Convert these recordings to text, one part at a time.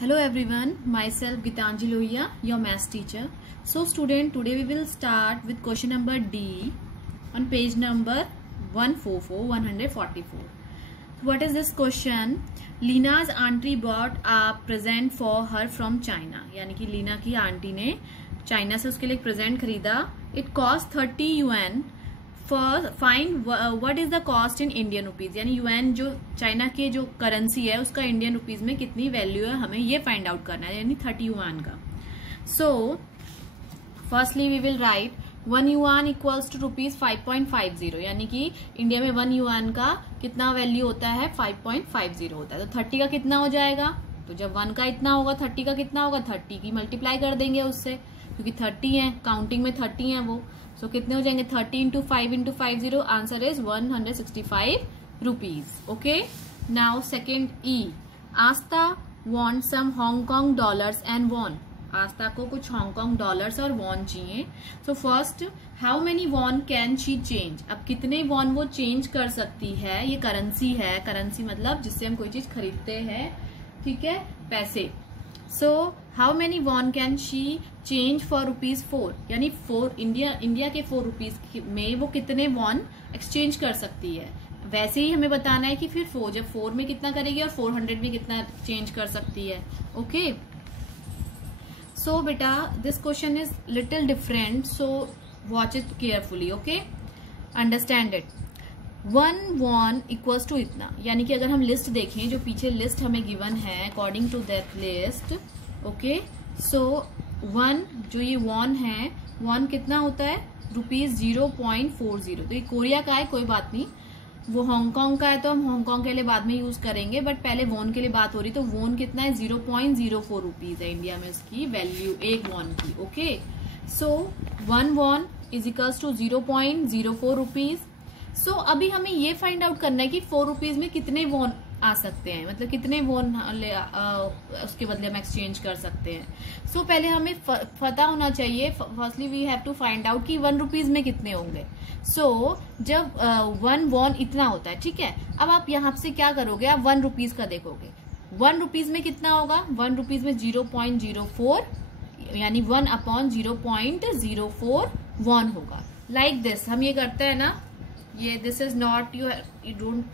Hello everyone, myself Gitanjali Lohia, your maths teacher. So student, today we will start with question number D on page number 144. What is this question? Lina's auntie bought a present for her from China. यानी कि लीना की aunty ने China से उसके लिए एक present खरीदा. It cost 30 yuan. Find what is the cost in Indian rupees, यानी यूएन जो चाइना के जो करेंसी है उसका इंडियन रुपीज में कितनी वैल्यू है, हमें ये फाइंड आउट करना है, यानी 30 युआन का. So firstly we will write 1 yuan equals to rupees 5.50, यानी कि इंडिया में 1 युआन का कितना वैल्यू होता है, 5.50 होता है. तो 30 का कितना हो जाएगा, तो जब 1 का इतना होगा 30 का कितना होगा, 30 की मल्टीप्लाई कर देंगे उससे, क्योंकि 30 है, काउंटिंग में 30 है वो. सो कितने हो जाएंगे, 30 into 5 into 50, answer is 165 rupees. Okay, now second E. Astha want some Hong Kong dollars and won. Astha को कुछ हांगकांग डॉलर्स और वॉन चाहिए. So first, how many won can she change. अब कितने वॉन वो चेंज कर सकती है, ये करेंसी है, करेंसी मतलब जिससे हम कोई चीज खरीदते हैं, ठीक है, पैसे. So how many won can she change for rupees 4, यानी 4 इंडिया के 4 रुपीज में वो कितने वॉन एक्सचेंज कर सकती है. वैसे ही हमें बताना है कि फिर 4 जब 4 में कितना करेगी और 400 में कितना चेंज कर सकती है. ओके, सो बेटा this question is little different, so watch it carefully. Okay, understand it. 1 won equals to इतना, यानी कि अगर हम लिस्ट देखें, जो पीछे लिस्ट हमें गिवन है according to that list. Okay, so 1 जो ये वॉन है, वॉन कितना होता है, रुपीज 0.40. तो ये कोरिया का है, कोई बात नहीं. वो हांगकांग का है तो हम हांगकांग के लिए बाद में यूज करेंगे, बट पहले वॉन के लिए बात हो रही, तो वॉन कितना है, 0.04 रुपीज है इंडिया में इसकी वैल्यू एक वॉन की. Okay, so 1 won is equals to 0.04 rupees. So अभी हमें ये फाइंड आउट करना है कि 4 रुपीज में कितने वॉन आ सकते हैं, मतलब कितने वॉन उसके बदले हम एक्सचेंज कर सकते हैं. सो पहले हमें पता होना चाहिए, firstly we have to find out कि 1 रुपीज में कितने होंगे. सो जब 1 वॉन इतना होता है, ठीक है, अब आप यहाँ से क्या करोगे, आप 1 रुपीज का देखोगे. 1 रुपीज में कितना होगा, 1 रुपीज में 0.04, यानी 1/0.04 वॉन होगा. लाइक दिस हम ये करते हैं ना, ये this is not, you don't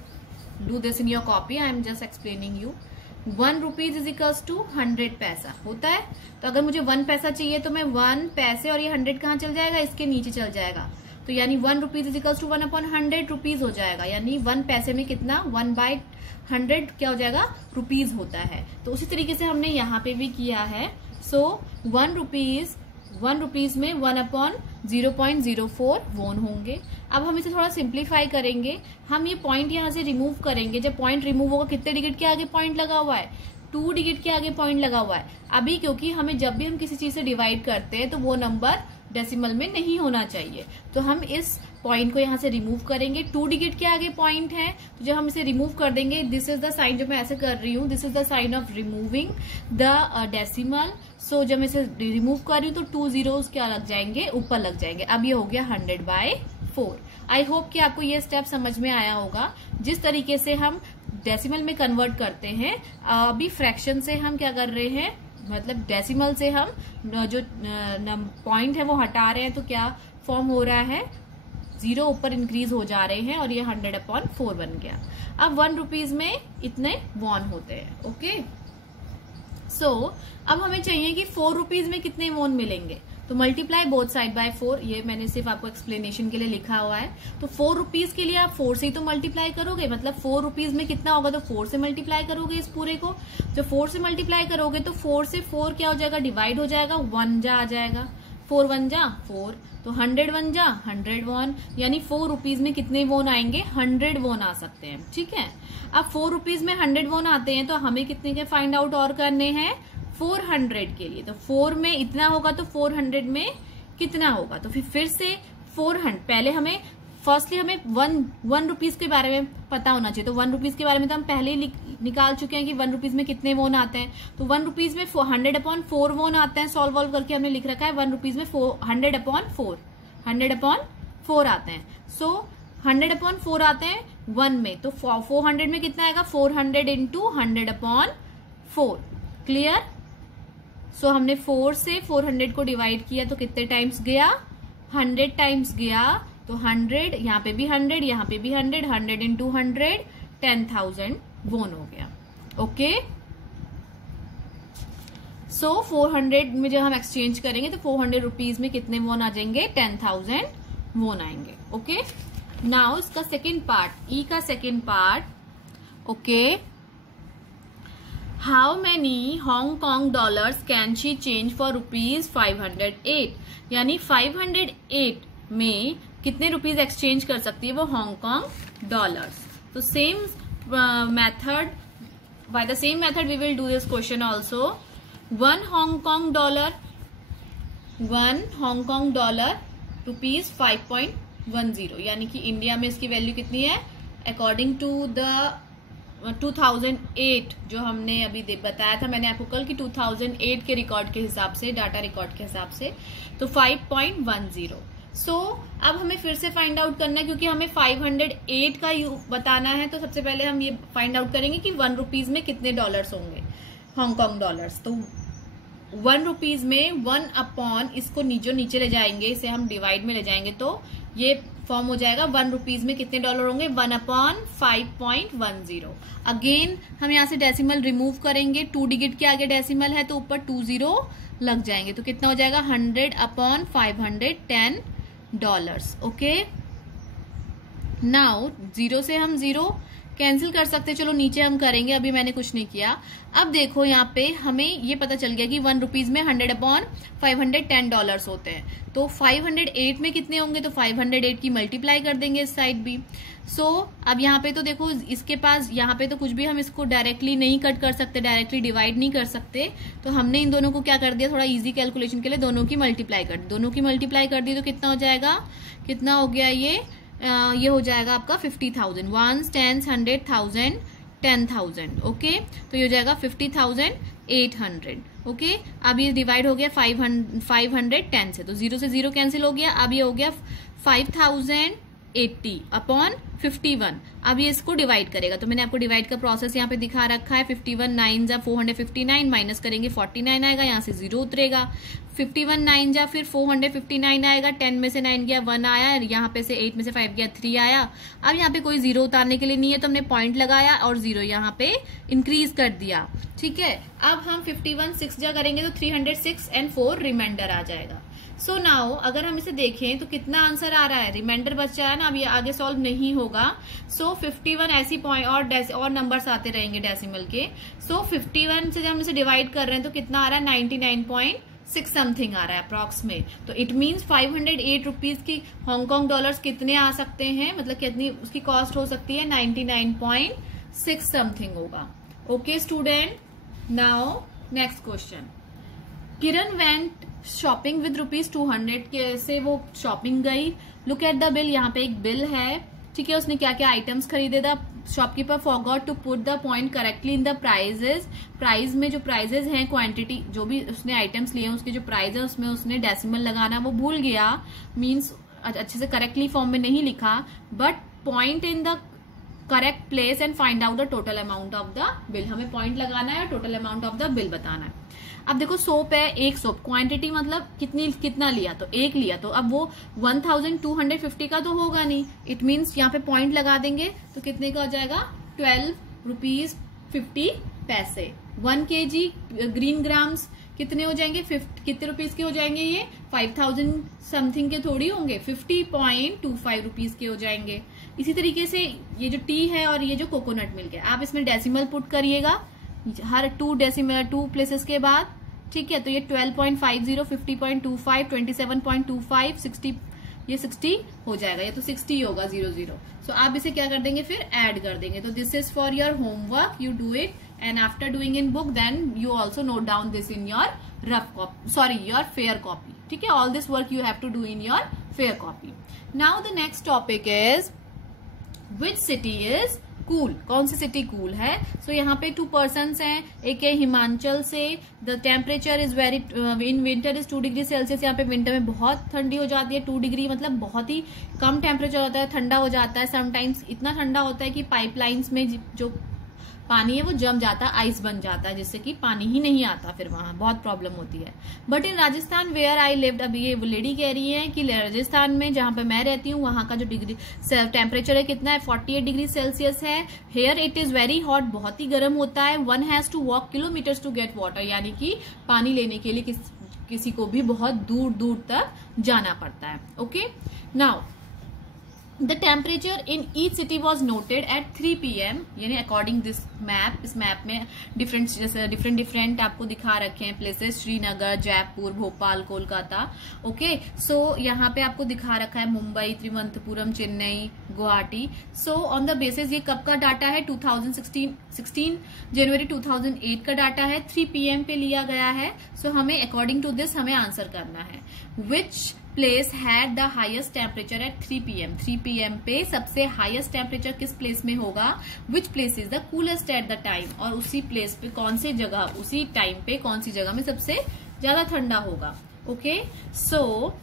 do this in your copy, I am just explaining you. 1 rupees is equals to 100 paisa होता है. तो अगर मुझे 1 पैसा चाहिए तो मैं 1 पैसे और ये 100 कहाँ चल जाएगा, इसके नीचे चल जाएगा. तो यानी 1 rupees is equals to 1/100 rupees हो जाएगा, यानी 1 पैसे में कितना, 1/100 क्या हो जाएगा, रुपीज होता है. तो उसी तरीके से हमने यहाँ पे भी किया है. सो 1 रुपीज में 1/0.04 वॉन होंगे. अब हम इसे थोड़ा सिंप्लीफाई करेंगे. हम ये पॉइंट यहाँ से रिमूव करेंगे. जब पॉइंट रिमूव होगा, कितने डिजिट के आगे पॉइंट लगा हुआ है, 2 डिजिट के आगे पॉइंट लगा हुआ है. अभी क्योंकि हमें जब भी हम किसी चीज से डिवाइड करते हैं तो वो नंबर डेसिमल में नहीं होना चाहिए, तो हम इस पॉइंट को यहाँ से रिमूव करेंगे. 2 डिजिट के आगे पॉइंट है, तो जब हम इसे रिमूव कर देंगे, दिस इज द साइन, जो मैं ऐसे कर रही हूँ, this is the sign of removing the decimal. So जब मैं इसे रिमूव कर रही हूँ तो 2 zeros क्या लग जाएंगे, ऊपर लग जाएंगे. अब ये हो गया 100/4. आई होप कि आपको ये स्टेप समझ में आया होगा, जिस तरीके से हम डेसिमल में कन्वर्ट करते हैं. अभी फ्रैक्शन से हम क्या कर रहे हैं, मतलब डेसिमल से हम जो पॉइंट है वो हटा रहे हैं, तो क्या फॉर्म हो रहा है, 0 ऊपर इंक्रीज हो जा रहे हैं और ये 100/4 बन गया. अब 1 रुपीज में इतने वॉन होते हैं. ओके, सो अब हमें चाहिए कि 4 रुपीज में कितने वॉन मिलेंगे. तो मल्टीप्लाई बोथ साइड बाय 4, ये मैंने सिर्फ आपको एक्सप्लेनेशन के लिए लिखा हुआ है. तो 4 रुपीज के लिए आप 4 से ही तो मल्टीप्लाई करोगे, मतलब 4 रुपीज में कितना होगा, तो 4 से मल्टीप्लाई करोगे इस पूरे को. जब 4 से मल्टीप्लाई करोगे तो 4 से 4 क्या हो जाएगा, डिवाइड हो जाएगा, 1 जा आ जाएगा, 4 1 जा 4, तो 100 1 जा 100 वॉन, यानी 4 रुपीज में कितने वॉन आएंगे, 100 वॉन आ सकते हैं. ठीक है, अब 4 रुपीज में 100 वॉन आते हैं, तो हमें कितने के फाइंड आउट और करने हैं, 400 के लिए. तो 4 में इतना होगा तो 400 में कितना होगा, तो फिर से 400, पहले हमें फर्स्टली हमें 1 रुपीज के बारे में पता होना चाहिए. तो 1 रुपीज के बारे में तो हम पहले ही निकाल चुके हैं कि 1 रुपीज में कितने वॉन आते हैं. तो 1 रुपीज में 100/4 वॉन आते हैं. सॉल्व करके हमने लिख रखा है 1 रुपीज में 100/4 आते हैं. सो 100/4 आते हैं 1 में, तो 400 में कितना आएगा, 400 इंटू 100/4. क्लियर? सो हमने 4 से 400 को डिवाइड किया तो कितने टाइम्स गया? 100 टाइम्स गया। तो 100, यहाँ पे भी 100, यहाँ पे भी 100, 100 इंटू 100, 10,000 वोन हो गया। ओके, सो 400 में जब हम एक्सचेंज करेंगे तो 400 रुपीज में कितने वोन आ जाएंगे? 10,000 वोन आएंगे। ओके, नाउ इसका सेकेंड पार्ट, ई का second part. Okay, how many Hong Kong dollars can she change for rupees 508? यानी 508 में कितने रुपीज एक्सचेंज कर सकती है वो हांगकांग डॉलर्स। तो same method, by the same method we will do this question also. 1 Hong Kong dollar rupees 5.10, यानी कि इंडिया में इसकी वैल्यू कितनी है? अकॉर्डिंग टू द 2008 जो हमने अभी बताया था मैंने आपको कल, कि 2008 के रिकॉर्ड के हिसाब से, डाटा रिकॉर्ड के हिसाब से, तो 5.10। सो अब हमें फिर से फाइंड आउट करना है, क्योंकि हमें 508 का बताना है। तो सबसे पहले हम ये फाइंड आउट करेंगे कि 1 रुपीज में कितने डॉलर्स होंगे, हांगकांग डॉलर्स। तो 1 रुपीज में 1 अपॉन, इसको नीचे ले जाएंगे, इसे हम डिवाइड में ले जाएंगे तो ये फॉर्म हो जाएगा 1 रुपीज में कितने डॉलर होंगे? 1 अपॉन 5.10। अगेन हम यहाँ से डेसिमल रिमूव करेंगे, 2 डिजिट के आगे डेसिमल है तो ऊपर 20 लग जाएंगे, तो कितना हो जाएगा? 100 अपॉन 510 डॉलर्स। ओके, नाउ 0 से हम 0 कैंसिल कर सकते हैं, चलो नीचे हम करेंगे, अभी मैंने कुछ नहीं किया। अब देखो यहाँ पे हमें ये पता चल गया कि 1 रुपीज में 100 अपॉन 510 डॉलर्स होते हैं। तो 508 में कितने होंगे? तो 508 की मल्टीप्लाई कर देंगे इस साइड भी। सो अब यहाँ पे तो देखो, इसके पास यहाँ पे तो कुछ भी हम इसको डायरेक्टली नहीं कट कर सकते, डायरेक्टली डिवाइड नहीं कर सकते, तो हमने इन दोनों को क्या कर दिया, थोड़ा इजी कैलकुलेशन के लिए दोनों की मल्टीप्लाई कर दी। दोनों की मल्टीप्लाई कर दी तो कितना हो जाएगा? कितना हो गया ये हो जाएगा आपका 50,000। 1, 10, 100,000, 10,000। ओके, तो ये हो जाएगा 50,800। ओके, अब ये डिवाइड हो गया 510 से, तो 0 से 0 कैंसिल हो गया। अब ये हो गया 5080 अपॉन 51। अब ये इसको डिवाइड करेगा, तो मैंने आपको डिवाइड का प्रोसेस यहाँ पे दिखा रखा है। 51 9 जा 459, माइनस करेंगे 49 आएगा, यहाँ से 0 उतरेगा। 51 9 जा फिर 459 आएगा, 10 में से 9 गया 1 आया, यहाँ पे से 8 में से 5 गया 3 आया। अब यहाँ पे कोई 0 उतारने के लिए नहीं है तो हमने पॉइंट लगाया और 0 यहाँ पे इंक्रीज कर दिया। ठीक है, अब हम 51 6 जा करेंगे तो 306 एंड 4 रिमाइंडर आ जाएगा। सो नाउ अगर हम इसे देखें तो कितना आंसर आ रहा है? रिमाइंडर बचा है ना, अब ये आगे सॉल्व नहीं होगा। सो 51 ऐसी पॉइंट और नंबर्स आते रहेंगे डेसिमल के। सो 51 से जब हम इसे डिवाइड कर रहे हैं तो कितना आ रहा है? 99.6 समथिंग आ रहा है अप्रॉक्स में। तो इट मीन्स 508 रुपीज की हांगकांग डॉलर्स कितने आ सकते हैं, मतलब कितनी उसकी कॉस्ट हो सकती है? 99.6 समथिंग होगा। Okay student, now next question. Kiran went shopping with ₹200 के से वो शॉपिंग गई। लुक एट द बिल, यहाँ पे एक बिल है। ठीक है, उसने क्या क्या आइटम्स खरीदे थे। Shopkeeper forgot to put the point correctly in the prices. Price में जो प्राइजेस हैं, क्वांटिटी जो भी उसने आइटम्स लिए हैं उसके जो प्राइस है उसमें उसने डेसिमल लगाना वो भूल गया, मीन्स अच्छे से करेक्टली फॉर्म में नहीं लिखा। But point in the correct place and find out the total amount of the bill. हमें पॉइंट लगाना है और total amount of the bill बताना है। अब देखो सोप है, एक सोप, क्वांटिटी मतलब कितना लिया, तो एक लिया, तो अब वो 1250 का तो होगा नहीं। इट मीन्स यहाँ पे पॉइंट लगा देंगे तो कितने का हो जाएगा? 12 रुपीज 50 पैसे। 1 kg ग्रीन ग्राम्स कितने हो जाएंगे? कितने रुपीज के हो जाएंगे? ये 5000 समथिंग के थोड़ी होंगे, 50.25 रुपीज के हो जाएंगे। इसी तरीके से ये जो टी है और ये जो कोकोनट मिल्क है, आप इसमें डेसिमल पुट करिएगा हर 2 प्लेसेस के बाद। ठीक है, तो ये 12.50, 50.25, 27.25, 60, ये 60 हो जाएगा। ये तो 60 होगा 00। सो आप इसे क्या कर देंगे? फिर ऐड कर देंगे। तो this is for your homework, you do it and after doing in book then you also note down this in your rough copy, sorry your fair copy. ठीक है, all this work you have to do in your fair copy. Now the next topic is which city is cool. कौन सी city cool है? सो यहाँ पे 2 persons हैं, एक है हिमाचल से। The temperature is very in winter is 2 degree Celsius. यहाँ पे विंटर में बहुत ठंडी हो जाती है, 2 डिग्री मतलब बहुत ही कम टेम्परेचर होता है, ठंडा हो जाता है। समटाइम्स इतना ठंडा होता है कि पाइपलाइंस में जो पानी है वो जम जाता है, आइस बन जाता है, जिससे कि पानी ही नहीं आता, फिर वहां बहुत प्रॉब्लम होती है। But in Rajasthan where I lived, अभी ये लेडी कह रही है कि राजस्थान में जहां पे मैं रहती हूँ वहां का जो डिग्री टेम्परेचर है कितना है, 48 डिग्री सेल्सियस है। Here it is very hot, बहुत ही गर्म होता है। One has to walk kilometres to get water, यानी कि पानी लेने के लिए किसी को भी बहुत दूर दूर तक जाना पड़ता है। Okay, now the temperature in each city was noted at 3 PM, यानी अकॉर्डिंग दिस मैप। इस मैप में डिफरेंट जैसे डिफरेंट आपको दिखा रखे हैं places, Srinagar, Jaipur, Bhopal, Kolkata. Okay, so यहाँ पे आपको दिखा रखा है Mumbai, Thiruvananthapuram, Chennai, Guwahati. So on the basis, ये कब का डाटा है, 16 जनवरी 2008 का डाटा है, 3 PM पे लिया गया है। सो हमें अकॉर्डिंग टू दिस हमें आंसर करना है। Which place had the highest temperature at 3 PM, 3 PM पे सबसे हाईएस्ट टेम्परेचर किस प्लेस में होगा, which place is the coolest at the time, और उसी प्लेस पे कौन सी जगह, उसी टाइम पे कौन सी जगह में सबसे ज्यादा ठंडा होगा। ओके, सो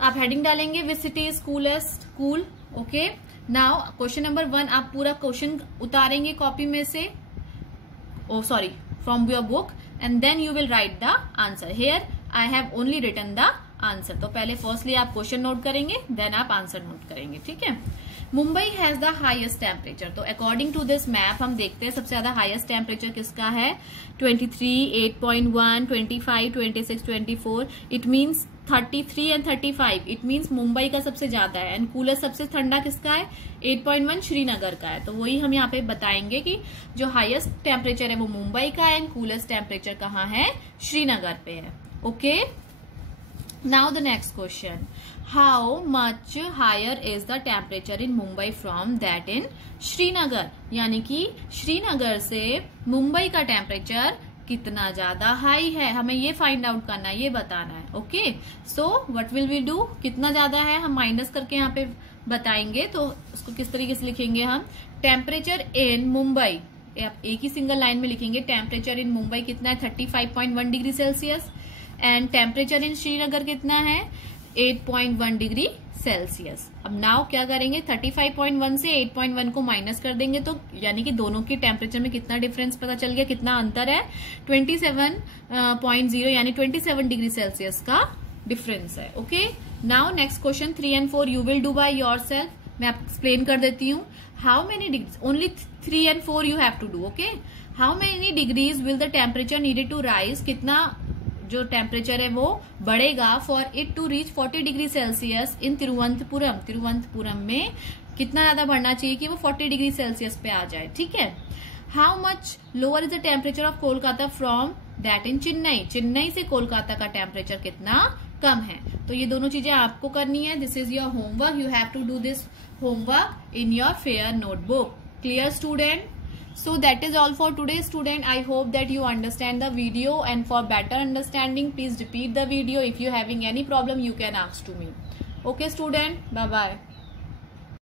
आप हेडिंग डालेंगे which city is coolest, cool. Okay, now question number 1 आप पूरा क्वेश्चन उतारेंगे कॉपी में से, from your book, and then you will write the answer. Here I have only written the answer. तो पहले फर्स्टली आप क्वेश्चन नोट करेंगे, then आप आंसर नोट करेंगे, ठीक है। Mumbai has the highest temperature, तो अकॉर्डिंग टू दिस मैप हम देखते हैं सबसे ज्यादा हाईएस्ट टेम्परेचर किसका है, 23, 8.1, 25, 26, 24, it means 33 and 35, it means Mumbai का सबसे ज्यादा है। एंड कूलेस्ट सबसे ठंडा किसका है, 8.1 श्रीनगर का है। तो वही हम यहाँ पे बताएंगे कि जो हाईएस्ट टेम्परेचर है वो मुंबई का है, एंड कूलेस्ट टेम्परेचर कहाँ है, श्रीनगर पे है। Okay, now the next question, how much higher is the temperature in Mumbai from that in Srinagar, यानी कि श्रीनगर से मुंबई का टेम्परेचर कितना ज्यादा हाई है, हमें ये फाइंड आउट करना है, ये बताना है। Okay, so what will we do, कितना ज्यादा है हम माइनस करके यहाँ पे बताएंगे। तो उसको किस तरीके से लिखेंगे हम, टेम्परेचर इन मुंबई, आप एक ही सिंगल लाइन में लिखेंगे, टेम्परेचर इन मुंबई कितना है, 35.1 degree Celsius, and temperature in Srinagar कितना है, 8.1 डिग्री सेल्सियस। अब नाउ क्या करेंगे, 35.1 से 8.1 को माइनस कर देंगे, तो यानी कि दोनों के टेम्परेचर में कितना डिफरेंस पता चल गया, कितना अंतर है, 27.0 यानी 27 डिग्री सेल्सियस का डिफरेंस है। Okay, now next question 3 and 4 you will do by yourself. मैं आपको एक्सप्लेन कर देती हूँ। How many degrees, only 3 and 4 you have to do. Okay, how many degrees will the temperature needed to rise, कितना जो temperature है वो बढ़ेगा for it to reach 40 degree Celsius in Thiruvananthapuram, Thiruvananthapuram में कितना ज्यादा बढ़ना चाहिए कि वो 40 डिग्री सेल्सियस पे आ जाए, ठीक है। How much lower is the temperature of Kolkata from that in Chennai, Chennai से कोलकाता का टेम्परेचर कितना कम है। तो ये दोनों चीजें आपको करनी है, this is your homework, you have to do this homework in your fair notebook. Clear student? So that is all for today student. I hope that you understand the video, and for better understanding please repeat the video. If you having any problem you can ask to me. Okay student, bye bye.